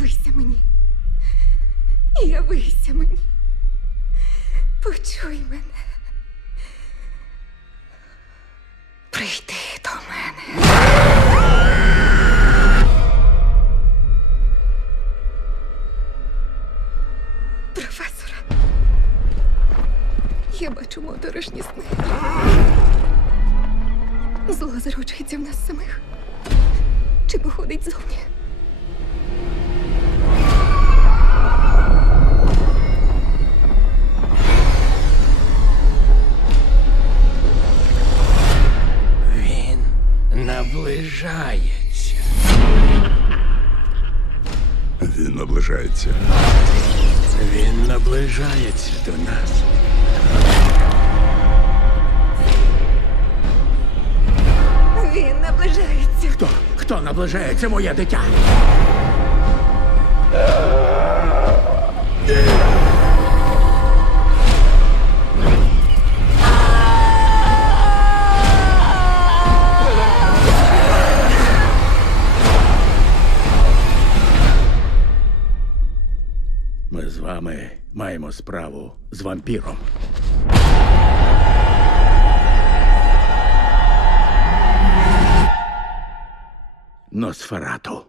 Подивися мені. явися мені, Почуй мене. Прийди до мене. Професоре, я бачу моторошні сни. Зло заручується в нас самих. Чи походить зовні? Наближається. Він наближається. Він наближається до нас. Він наближається. Хто? Хто наближається, моє дитя? З вами маємо справу з вампіром. Носферату.